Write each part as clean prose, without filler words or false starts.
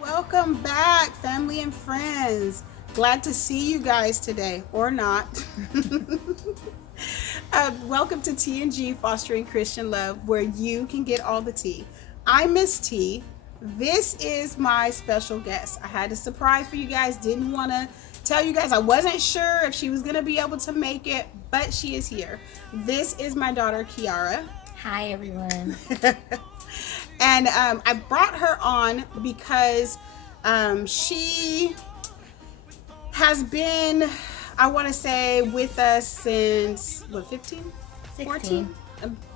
Welcome back, family and friends. Glad to see you guys today, or not. Welcome to T&G Fostering Christian Love, where you can get all the tea. I'm Miss T. This is my special guest. I had a surprise for you guys. Didn't want to tell you guys. I wasn't sure if she was going to be able to make it, but she is here. This is my daughter, Kiara. Hi, everyone. And I brought her on because she has been, I want to say, with us since, 15? 14?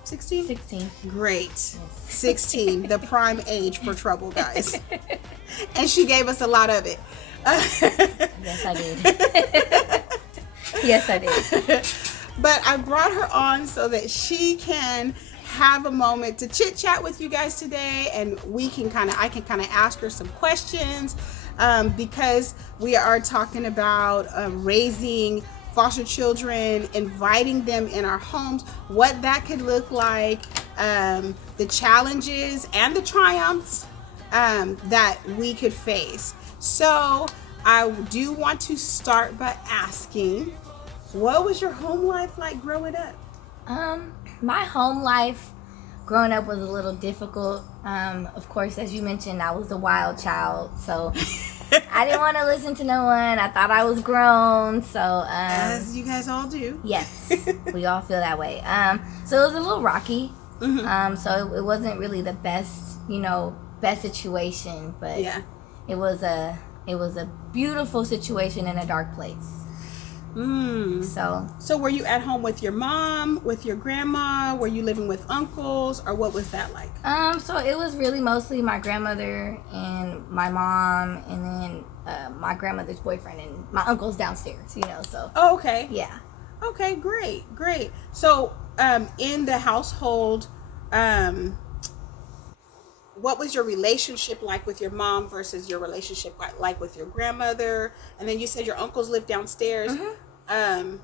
16? 16. Great. Yes. 16, the prime age for trouble, guys. And she gave us a lot of it. Yes, I did. Yes, I did. But I brought her on so that she can have a moment to chit chat with you guys today, and I can kind of ask her some questions because we are talking about raising foster children, inviting them in our homes, what that could look like, the challenges and the triumphs that we could face. So I do want to start by asking, what was your home life like growing up? My home life growing up was a little difficult. Of course, as you mentioned, I was a wild child, so I didn't want to listen to no one. I thought I was grown, so as you guys all do. Yes, we all feel that way. So it was a little rocky. Mm-hmm. So it wasn't really the best situation, but Yeah. it was a beautiful situation in a dark place. So were you at home with your mom, with your grandma? Were you living with uncles, or what was that like? So it was really mostly my grandmother and my mom, and then my grandmother's boyfriend and my uncle's downstairs. So. Oh, okay. Yeah. Okay, great. So, in the household, what was your relationship like with your mom versus your relationship like with your grandmother? And then you said your uncles live downstairs. Mm-hmm.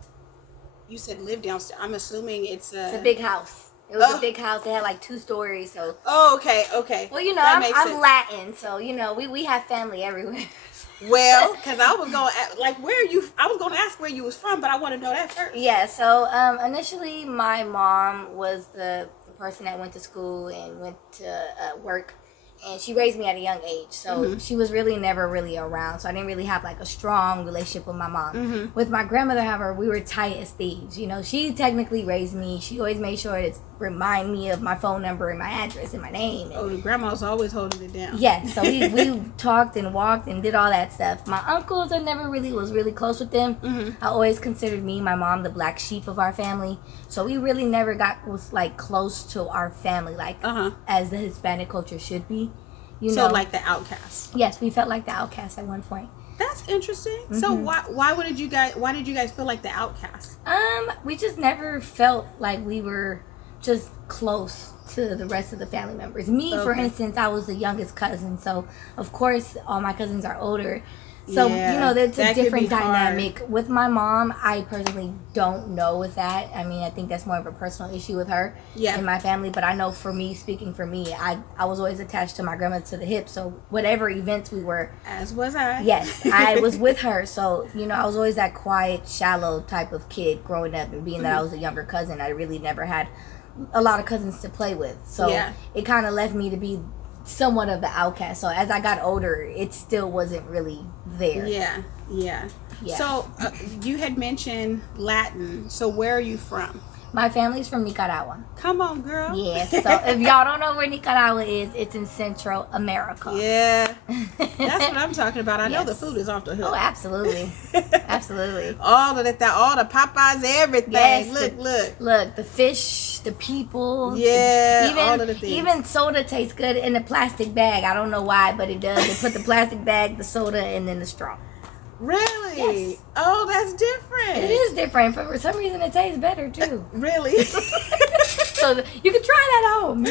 You said live downstairs. I'm assuming it's a big house. It was a big house. It had like 2 stories. So. Oh, okay. Well, I'm Latin, so we have family everywhere. Well, because I was going to I was going to ask where you was from, but I want to know that first. Yeah. So initially, my mom was the person that went to school and went to work, and she raised me at a young age, so she was really never really around, so I didn't really have like a strong relationship with my mom. With my grandmother, however, we were tight as thieves. She technically raised me. She always made sure to remind me of my phone number and my address and my name. Oh, the grandma's always holding it down. Yes, so we talked and walked and did all that stuff. My uncles, I never really was really close with them. I always considered me and my mom the black sheep of our family, so we really never was like close to our family, like as the Hispanic culture should be. So like the outcast. Yes, we felt like the outcast at one point. That's interesting. So why did you guys feel like the outcast? We just never felt like we were just close to the rest of the family members. Me, for instance, I was the youngest cousin, so of course all my cousins are older. So, there's a different dynamic. With my mom, I personally don't know with that. I mean, I think that's more of a personal issue with her in my family. But I know for me, speaking for me, I was always attached to my grandmother to the hip. So whatever events we were. As was I. Yes, I was with her. So, I was always that quiet, shallow type of kid growing up. And being that I was a younger cousin, I really never had a lot of cousins to play with. So it kind of left me to be somewhat of the outcast. So as I got older, it still wasn't really there. Yeah. So you had mentioned Latin. So where are you from? My family's from Nicaragua. Come on, girl. Yes. So if y'all don't know where Nicaragua is, it's in Central America. Yeah. That's what I'm talking about. I know the food is off the hook. Oh, absolutely. Absolutely. All the Popeyes, everything. Yes, Look, the fish, the people. Yeah, even, all of the things. Even soda tastes good in a plastic bag. I don't know why, but it does. They put the plastic bag, the soda, and then the straw. Really? Yes. Oh, that's different. It is different, but for some reason it tastes better too. Really? So you can try that at home,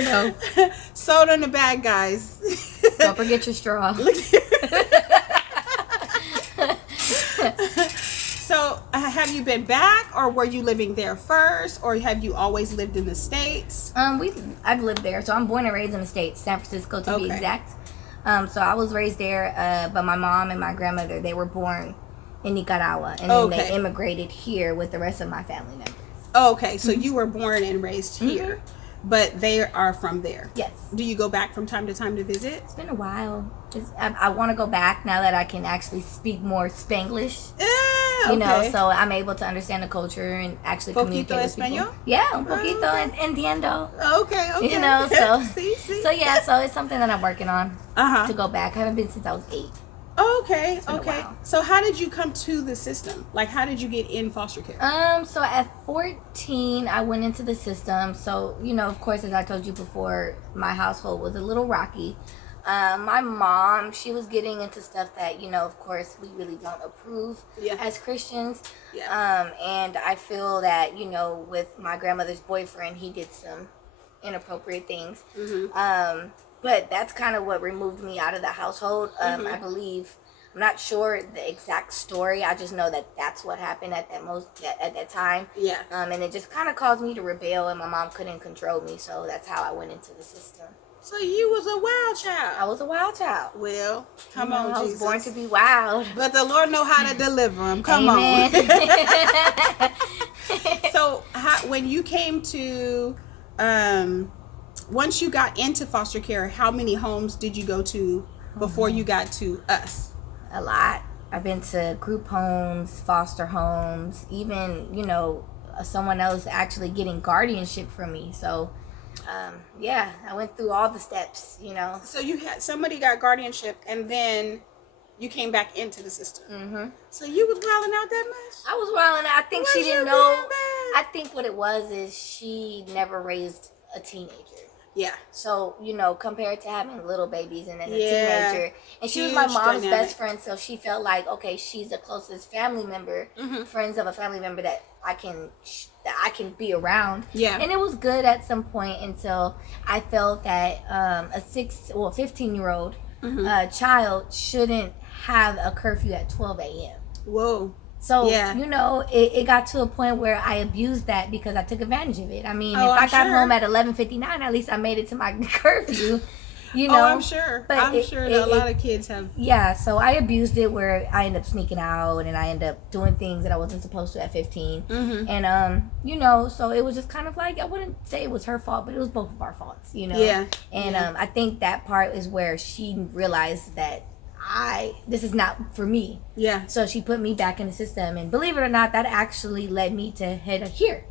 Soda in the bag, guys. Don't forget your straw. So, have you been back, or were you living there first, or have you always lived in the States? I've lived there, so I'm born and raised in the States, San Francisco to be exact. So I was raised there, but my mom and my grandmother, they were born in Nicaragua, and then they immigrated here with the rest of my family members. Okay, so you were born and raised here, but they are from there. Yes. Do you go back from time to visit? It's been a while. I want to go back now that I can actually speak more Spanglish. Okay. You know, so I'm able to understand the culture and actually communicate with people. Español? Yeah, un poquito, entiendo. Okay. You know, so see. so yeah, so it's something that I'm working on to go back. I haven't been since I was 8. Okay. So how did you come to the system? Like, how did you get in foster care? So at 14, I went into the system. So, you know, of course, as I told you before, my household was a little rocky. My mom, she was getting into stuff that, you know, of course, we really don't approve as Christians. Yeah. And I feel that, you know, with my grandmother's boyfriend, he did some inappropriate things. But that's kind of what removed me out of the household. I believe, I'm not sure the exact story. I just know that that's what happened at that time. Yeah. And it just kind of caused me to rebel, and my mom couldn't control me. So that's how I went into the system. So you was a wild child. I was a wild child. Well, come on, I was Jesus. born to be wild. But the Lord know how to deliver him. Come Amen. on. So when you came to, once you got into foster care, how many homes did you go to before you got to us? A lot. I've been to group homes, foster homes, even, you know, someone else actually getting guardianship from me. So, yeah, I went through all the steps, you know. So you had somebody got guardianship, and then you came back into the system. So you was wilding out that much? I was wilding out. I think she didn't know. I think what it was is she never raised a teenager. Yeah. So, you know, compared to having little babies and then a teenager. And she was my mom's best friend, so she felt like, okay, she's the closest family member, friends of a family member that I can be around. Yeah. And it was good at some point until I felt that a 15-year-old child shouldn't have a curfew at 12 a.m. Whoa. So, you know, it got to a point where I abused that because I took advantage of it. I mean, if I got home at 11:59, at least I made it to my curfew, you know. I'm sure. But I'm sure that a lot of kids have. Yeah, so I abused it where I ended up sneaking out and I ended up doing things that I wasn't supposed to at 15. And, you know, so it was just kind of like, I wouldn't say it was her fault, but it was both of our faults, you know. Yeah. And I think that part is where she realized that this is not for me. Yeah. So she put me back in the system, and believe it or not, that actually led me to head here.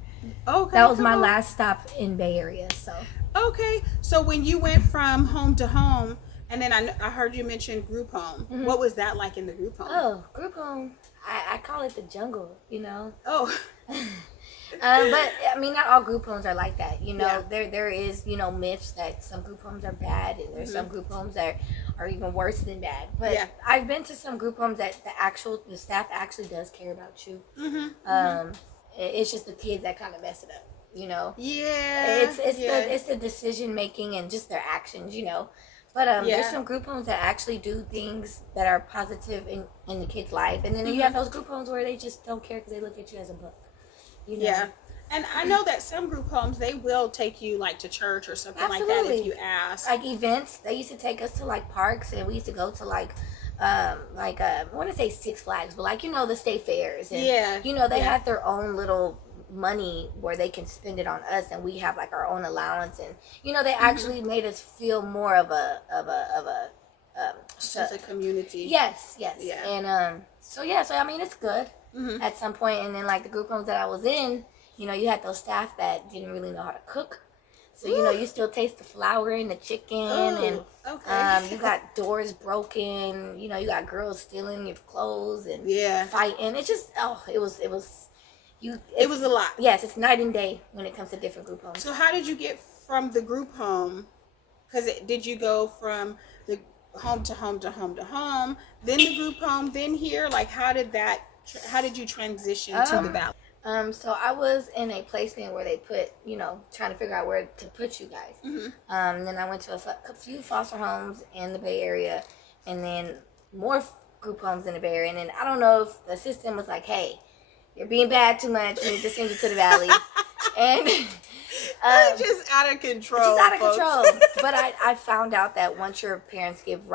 Okay. That was my last stop in Bay Area. So. Okay. So when you went from home to home, and then I heard you mention group home. What was that like in the group home? Oh, group home. I call it the jungle. You know. Oh. But I mean, not all group homes are like that. You know, there is, you know, myths that some group homes are bad, and there's some group homes that are even worse than bad. But I've been to some group homes that the staff actually does care about you. It's just the kids that kind of mess it up. You know. Yeah. It's the decision making and just their actions. You know. But there's some group homes that actually do things that are positive in the kid's life, and then you have those group homes where they just don't care because they look at you as a book. You know? Yeah. And I know that some group homes, they will take you like to church or something like that if you ask. Like events, they used to take us to like parks, and we used to go to I want to say Six Flags, but like, you know, the state fairs. And, you know, they have their own little money where they can spend it on us, and we have like our own allowance. And, you know, they actually made us feel more of a as a community. Yes. Yeah. And so I mean, it's good at some point. And then like the group homes that I was in, you know, you had those staff that didn't really know how to cook. So, you know, you still taste the flour and the chicken. And you got doors broken. You know, you got girls stealing your clothes and fighting. It just, it was a lot. Yes, it's night and day when it comes to different group homes. So how did you get from the group home? Because did you go from the home to home to home to home, then the group home, then here? Like, how did you transition to the valley? So I was in a placement where they put, you know, trying to figure out where to put you guys. Then I went to a few foster homes in the Bay Area, and then more group homes in the Bay Area. And then I don't know if the system was like, hey, you're being bad too much, we need to send you to the valley. And They're just out of control. Just out of folks. control. But I found out that once your parents give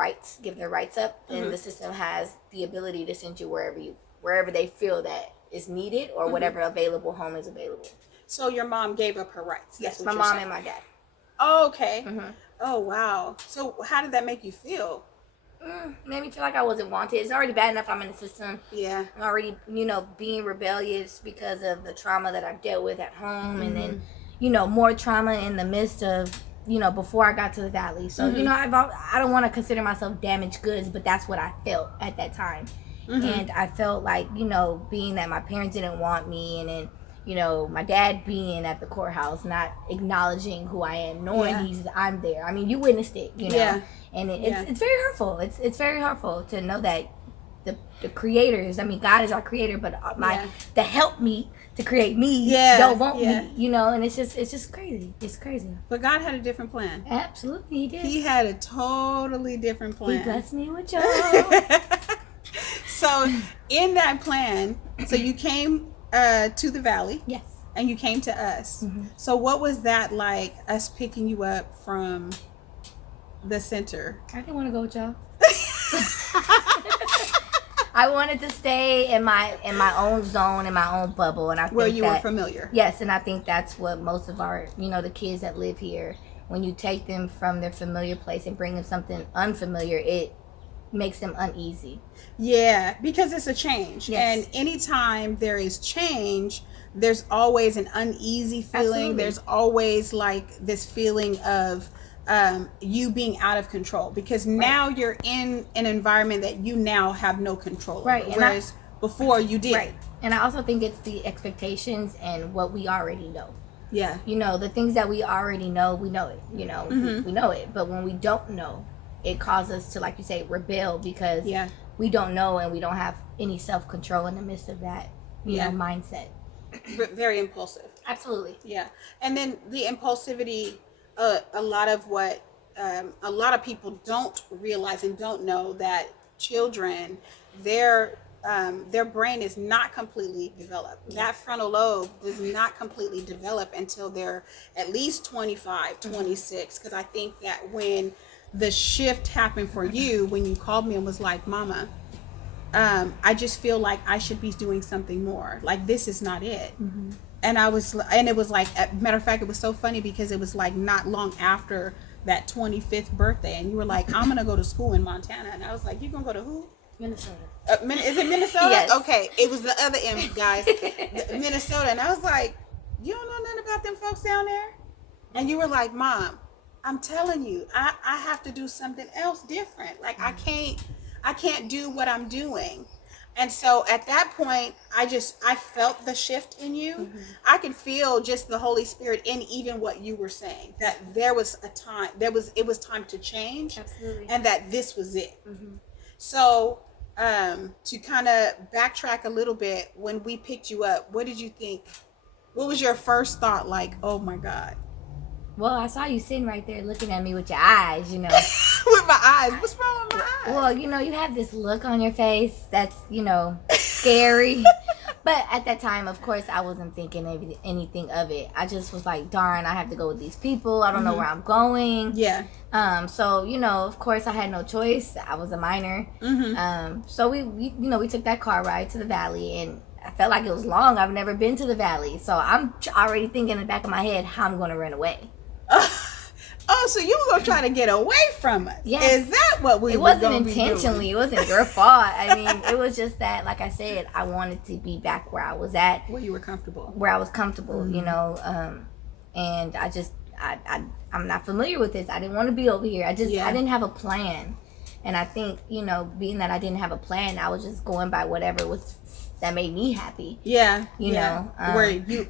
their rights up, then the system has the ability to send you wherever they feel that is needed or whatever available home is available. So your mom gave up her rights. Yes, my mom and my dad. Oh, okay. Oh, wow. So how did that make you feel? Made me feel like I wasn't wanted. It's already bad enough I'm in the system. Yeah. I'm already, being rebellious because of the trauma that I've dealt with at home, and then, more trauma in the midst of, before I got to the valley. So, I don't want to consider myself damaged goods, but that's what I felt at that time. And I felt like, being that my parents didn't want me, and then, my dad being at the courthouse, not acknowledging who I am, knowing I'm there. I mean, you witnessed it, Yeah. And it's very hurtful. It's very hurtful to know that the creators, I mean, God is our creator, but the help me to create me don't want me, and it's just crazy. It's crazy. But God had a different plan. Absolutely, He did. He had a totally different plan. He blessed me with y'all. So in that plan, so you came to the valley. Yes. And you came to us. So what was that like, us picking you up from the center? I didn't want to go with y'all. I wanted to stay in my own zone, in my own bubble, and I think where you were familiar. Yes, and I think that's what most of our, the kids that live here, when you take them from their familiar place and bring them something unfamiliar, it makes them uneasy. Yeah, because it's a change. Yes. And anytime there is change, there's always an uneasy feeling. Absolutely. There's always like this feeling of you being out of control, because now you're in an environment that you now have no control over, right. whereas before you did. Right. And I also think it's the expectations and what we already know. Yeah. The things that we already know, we know it. We know it. But when we don't know, it causes us to, like you say, rebel, because we don't know and we don't have any self-control in the midst of that, mindset. Very impulsive. Absolutely. Yeah. And then the impulsivity, a lot of people don't realize and don't know that children, their brain is not completely developed. That frontal lobe does not completely develop until they're at least 25, 26. Because I think that when the shift happened for you, when you called me and was like, Mama, I just feel like I should be doing something more. Like, this is not it. And it was like, matter of fact, it was so funny because it was like not long after that 25th birthday, and you were like, I'm gonna go to school in Montana, and I was like, you gonna go to who? Minnesota. Is it Minnesota? Yes. Okay, it was the other M, guys, Minnesota, and I was like, you don't know nothing about them folks down there? And you were like, Mom, I'm telling you, I have to do something else different. Like, I can't do what I'm doing. And so at that point, I felt the shift in you. I could feel just the Holy Spirit in even what you were saying, that there was a time, it was time to change. Absolutely. And that this was it. So to kind of backtrack a little bit, when we picked you up, what did you think? What was your first thought? Like, oh my God. Well, I saw you sitting right there looking at me with your eyes, With my eyes. What's wrong with my eyes? Well, you have this look on your face that's, scary. But at that time, of course, I wasn't thinking anything of it. I just was like, darn, I have to go with these people. I don't know where I'm going. Yeah. So, of course, I had no choice. I was a minor. So we took that car ride to the valley, and I felt like it was long. I've never been to the valley. So I'm already thinking in the back of my head how I'm going to run away. Oh, so you were going to try to get away from us. Yes. Is that what we It were wasn't going to be doing? intentionally. It wasn't your fault. I mean, it was just that, like I said, I wanted to be back where I was at. Where you were comfortable. Where I was comfortable, and I'm not familiar with this. I didn't want to be over here. I didn't have a plan. And I think, being that I didn't have a plan, I was just going by whatever that made me happy. Yeah. You know.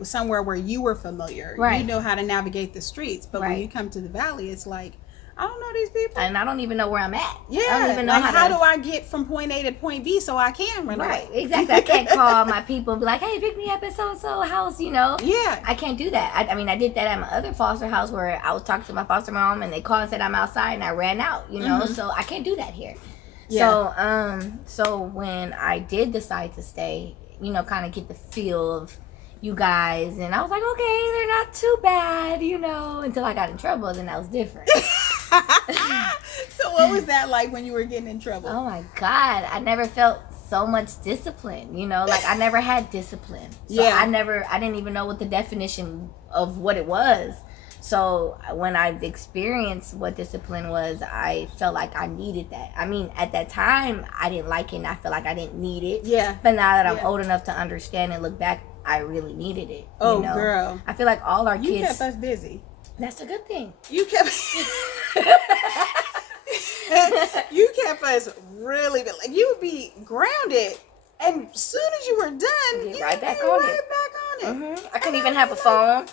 Somewhere where you were familiar. Right. You know how to navigate the streets. But when you come to the valley, it's like, I don't know these people. And I don't even know where I'm at. Yeah. I don't even know how do I get from point A to point B so I can run away? Right, exactly. I can't call my people and be like, hey, pick me up at so-and-so house, Yeah. I can't do that. I mean, I did that at my other foster house where I was talking to my foster mom and they called and said I'm outside and I ran out, so I can't do that here. Yeah. So when I did decide to stay, kind of get the feel of, you guys. And I was like, okay, they're not too bad, you know, until I got in trouble. Then that was different. So what was that like when you were getting in trouble? Oh my God. I never felt so much discipline, you know, like I never had discipline. So Yeah. I didn't even know what the definition of what it was. So when I've experienced what discipline was, I felt like I needed that. I mean, at that time, I didn't like it, and I felt like I didn't need it. Yeah. But now that I'm old enough to understand and look back, I really needed it. Oh, you know? girl. I feel like all our kids... You kept us busy. That's a good thing. You kept... you kept us really... Like, you would be grounded, and as soon as you were done, Get you right would back be on right it. back on it. I couldn't even have a phone.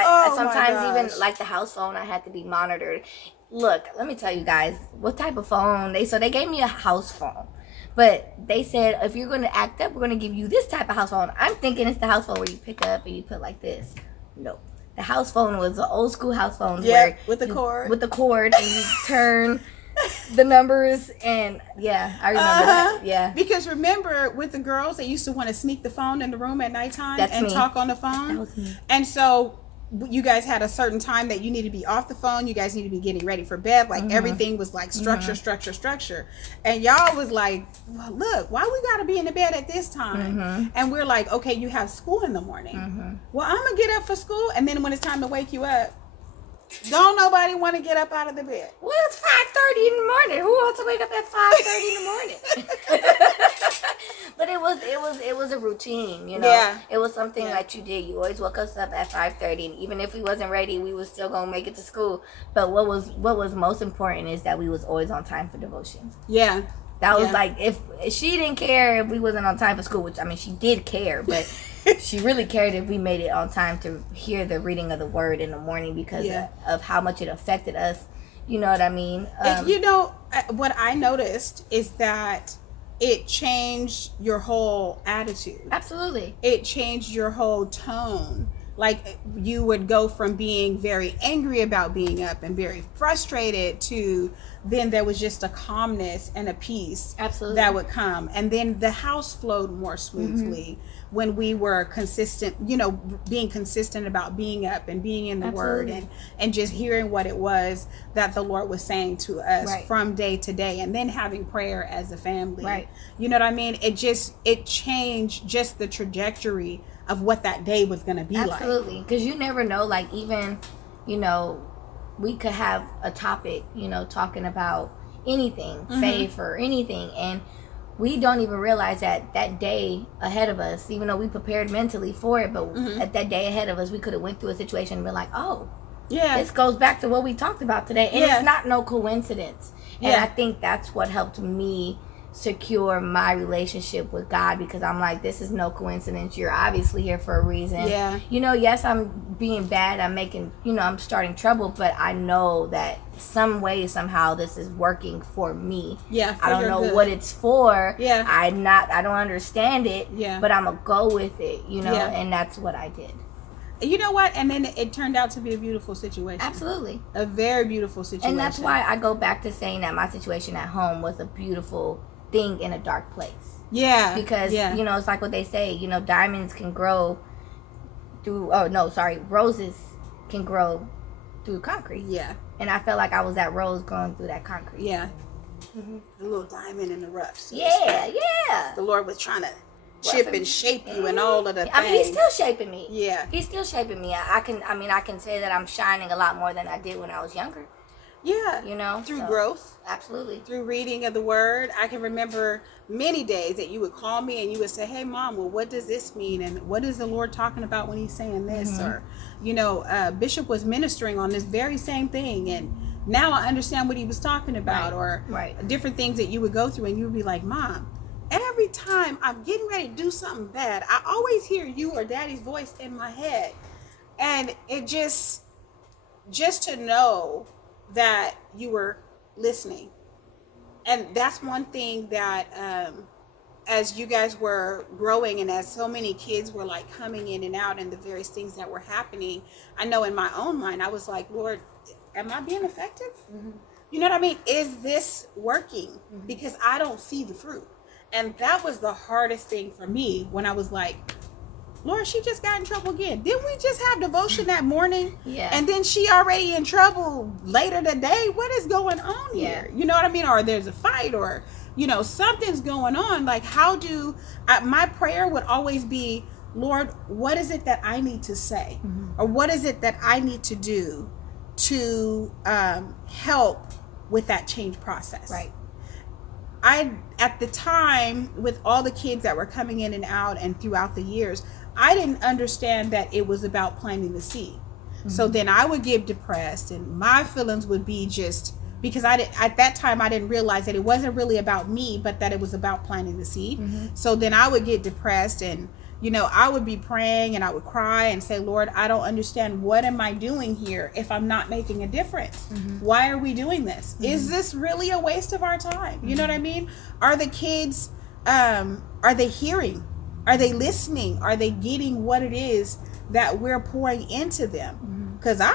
Oh, sometimes my even gosh. like the house phone, I had to be monitored. Look, let me tell you guys what type of phone they gave me a house phone, but they said if you're going to act up, we're going to give you this type of house phone. I'm thinking it's the house phone where you pick up and you put like this. No, the house phone was the old school house phones where with the cord. with the cord, and you turn the numbers, and yeah, I remember that. Yeah, Because remember, with the girls, they used to want to sneak the phone in the room at nighttime That's and me. talk on the phone. That was me. And so you guys had a certain time that you need to be off the phone. You guys need to be getting ready for bed. Like everything was like structure. And y'all was like, well, look, why we got to be in the bed at this time? And we're like, okay, you have school in the morning. Well, I'm going to get up for school. And then when it's time to wake you up, don't nobody want to get up out of the bed. Well, it's 5:30 in the morning. Who wants to wake up at 5:30 in the morning? But it was a routine, you know. Yeah. It was something that you did. You always woke us up at 5:30, and even if we wasn't ready, we was still gonna make it to school. But what was most important is that we was always on time for devotion. Yeah. That was like, if she didn't care if we wasn't on time for school, which I mean she did care, but she really cared if we made it on time to hear the reading of the word in the morning because of how much it affected us. You know what I mean? You know, what I noticed is that it changed your whole attitude. Absolutely. It changed your whole tone. Like you would go from being very angry about being up and very frustrated to then there was just a calmness and a peace that would come. And then the house flowed more smoothly when we were consistent, you know, being consistent about being up and being in the word and just hearing what it was that the Lord was saying to us from day to day, and then having prayer as a family. Right. You know what I mean? It changed just the trajectory of what that day was going to be like. Absolutely. Because you never know, like even, you know, we could have a topic, you know, talking about anything, faith or anything, and we don't even realize that day ahead of us, even though we prepared mentally for it, but at that day ahead of us, we could have went through a situation and been like, oh, this goes back to what we talked about today. And it's not no coincidence. And I think that's what helped me secure my relationship with God, because I'm like, this is no coincidence. You're obviously here for a reason. Yeah. You know, yes, I'm being bad. I'm making, you know, I'm starting trouble, but I know that some way, somehow this is working for me. Yeah. I don't know what it's for. Yeah. I don't understand it. Yeah. But I'm gonna go with it, you know, and that's what I did. You know what? And then it turned out to be a beautiful situation. Absolutely. A very beautiful situation. And that's why I go back to saying that my situation at home was a beautiful thing in a dark place. Yeah. Because, you know, it's like what they say, you know, diamonds can grow through, roses can grow through concrete. Yeah. And I felt like I was that rose growing through that concrete. Yeah. A little diamond in the rough. So yeah. The Lord was trying to chip and shape you and all of the things. I mean, he's still shaping me. Yeah. He's still shaping me. I can say that I'm shining a lot more than I did when I was younger. Yeah. You know? Through growth. Absolutely. Through reading of the word. I can remember many days that you would call me and you would say, hey, Mom, well, what does this mean? And what is the Lord talking about when he's saying this? Or, you know, Bishop was ministering on this very same thing. And now I understand what he was talking about. Or different things that you would go through. And you would be like, Mom, every time I'm getting ready to do something bad, I always hear you or Daddy's voice in my head. And it just to know that you were listening. And that's one thing that as you guys were growing and as so many kids were like coming in and out and the various things that were happening, I know in my own mind I was like, Lord, am I being effective? You know what I mean? Is this working? Because I don't see the fruit. And that was the hardest thing for me when I was like, Lord, she just got in trouble again. Didn't we just have devotion that morning? Yeah. And then she already in trouble later today. What is going on here? You know what I mean? Or there's a fight, or, you know, something's going on. Like, my prayer would always be, Lord, what is it that I need to say? Or what is it that I need to do to help with that change process? Right. At the time, with all the kids that were coming in and out and throughout the years, I didn't understand that it was about planting the seed. So then I would get depressed, and my feelings would be just, because at that time I didn't realize that it wasn't really about me, but that it was about planting the seed. So then I would get depressed, and, you know, I would be praying and I would cry and say, Lord, I don't understand. What am I doing here if I'm not making a difference? Why are we doing this? Is this really a waste of our time? You know what I mean? Are the kids, are they hearing? Are they listening? Are they getting what it is that we're pouring into them? Because I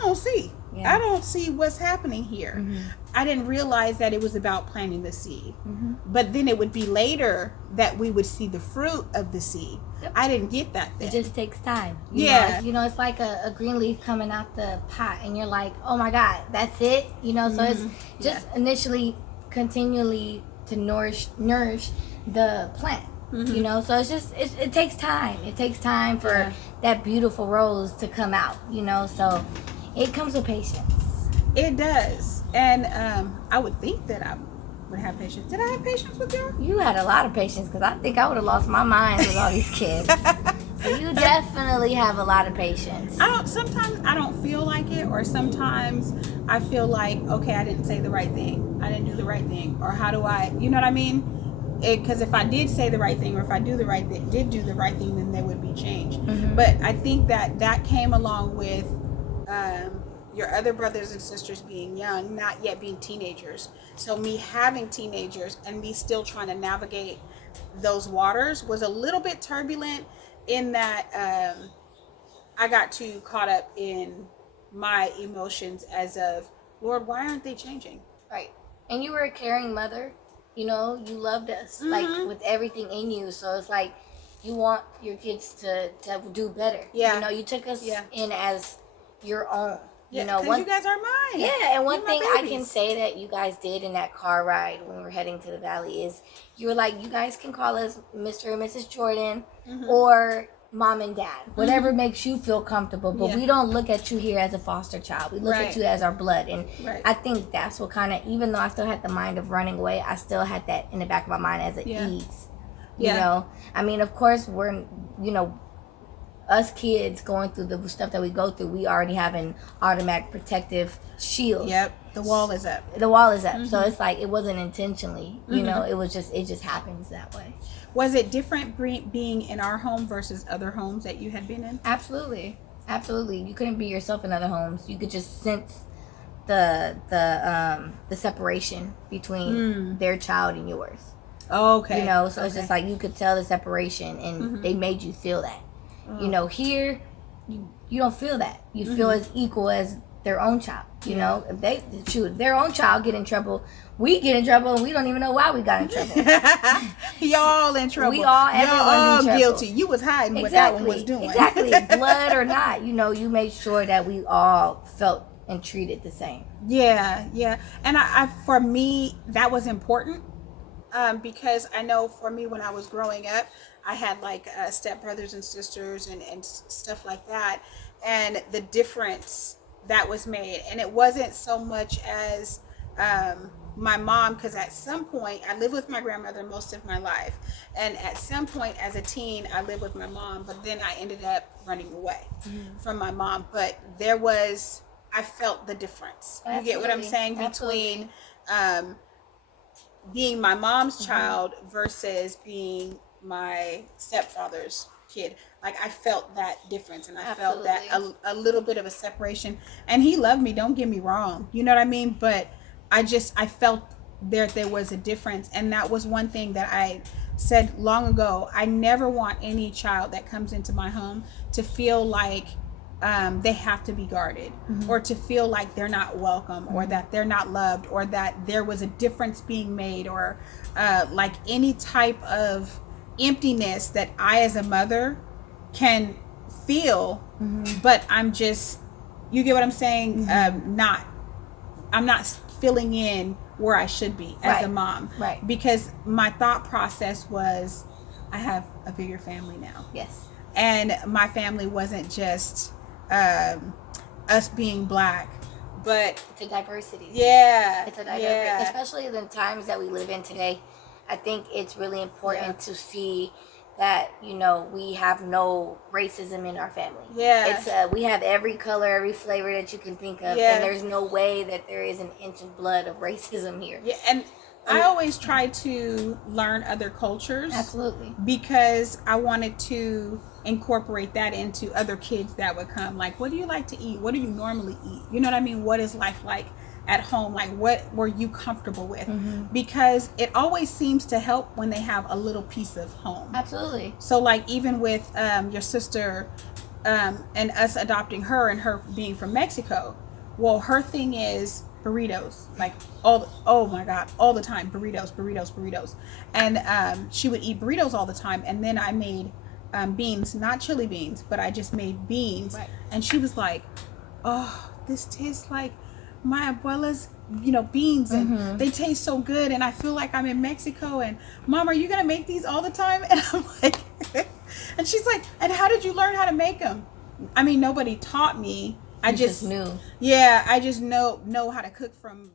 don't see. I don't see what's happening here. I didn't realize that it was about planting the seed. But then it would be later that we would see the fruit of the seed. I didn't get that then. It just takes time. You know, it's like a green leaf coming out the pot, and you're like, oh my God, that's it. You know, so it's just initially continually to nourish the plant. You know, so it's just it takes time. It takes time for that beautiful rose to come out, you know, so it comes with patience. It does. And I would think that I would have patience. Did I have patience with you? You had a lot of patience, because I think I would have lost my mind with all these kids. So you definitely have a lot of patience. Sometimes I don't feel like it, or sometimes I feel like, okay, I didn't say the right thing. I didn't do the right thing. Or how do I, you know what I mean? Because if I did say the right thing, or if I did do the right thing, then there would be change. But I think that came along with your other brothers and sisters being young, not yet being teenagers. So me having teenagers and me still trying to navigate those waters was a little bit turbulent, in that I got too caught up in my emotions as of, Lord, why aren't they changing? Right. And you were a caring mother. You know, you loved us, like, with everything in you. So it's like, you want your kids to do better. You know, you took us in as your own. You know, you guys are mine. Yeah, and one thing I can say that you guys did in that car ride when we were heading to the valley is, you were like, you guys can call us Mr. and Mrs. Jordan, or Mom and Dad, whatever makes you feel comfortable. But we don't look at you here as a foster child. We look at you as our blood. And I think that's what kind of, even though I still had the mind of running away, I still had that in the back of my mind as an ease. You know, I mean, of course, we're, you know, us kids going through the stuff that we go through, we already have an automatic protective shield. The wall is up. So it's like, it wasn't intentionally, you know, it just happens that way. Was it different being in our home versus other homes that you had been in? Absolutely. You couldn't be yourself in other homes. You could just sense the separation between their child and yours. Okay. You know, so it's just like, you could tell the separation, and they made you feel that. You know, here you don't feel that. You feel as equal as their own child. You know, if their own child get in trouble, we get in trouble, and we don't even know why we got in trouble. Y'all in trouble. Everyone's in trouble. Guilty. You was hiding what that one was doing. Exactly. Blood or not, you know, you made sure that we all felt and treated the same. Yeah. And I for me, that was important, because I know for me, when I was growing up, I had like step brothers and sisters and stuff like that, and the difference that was made. And it wasn't so much as my mom, because at some point I lived with my grandmother most of my life, and at some point as a teen I lived with my mom, but then I ended up running away from my mom. But I felt the difference. Absolutely. You get what I'm saying? Between being my mom's child versus being my stepfather's kid. Like, I felt that difference, and I felt that a little bit of a separation. And he loved me, don't get me wrong, you know what I mean? But I felt there was a difference. And that was one thing that I said long ago. I never want any child that comes into my home to feel like they have to be guarded, or to feel like they're not welcome, or that they're not loved, or that there was a difference being made, or like any type of emptiness that I as a mother can feel, but I'm just, you get what I'm saying? I'm not filling in where I should be as a mom. Right. Because my thought process was, I have a bigger family now. Yes. And my family wasn't just us being Black, but it's a diversity. Yeah. It's a diversity, especially in the times that we live in today. I think it's really important to see that, you know, we have no racism in our family. Yeah. It's we have every color, every flavor that you can think of, and there's no way that there is an inch of blood of racism here. Yeah, and I always try to learn other cultures. Absolutely. Because I wanted to incorporate that into other kids that would come. Like, what do you like to eat? What do you normally eat? You know what I mean? What is life like at home? Like, what were you comfortable with? Because it always seems to help when they have a little piece of home. Absolutely. So like, even with your sister and us adopting her and her being from Mexico, well, her thing is burritos, like oh my God, all the time, burritos. And she would eat burritos all the time. And then I made beans, not chili beans, but I just made beans. Right. And she was like, oh, this tastes like my abuela's, you know, beans, and they taste so good, and I feel like I'm in Mexico. And Mom, are you gonna make these all the time? And I'm like and she's like, and how did you learn how to make them? I mean, nobody taught me. I just knew. Yeah, I just know how to cook from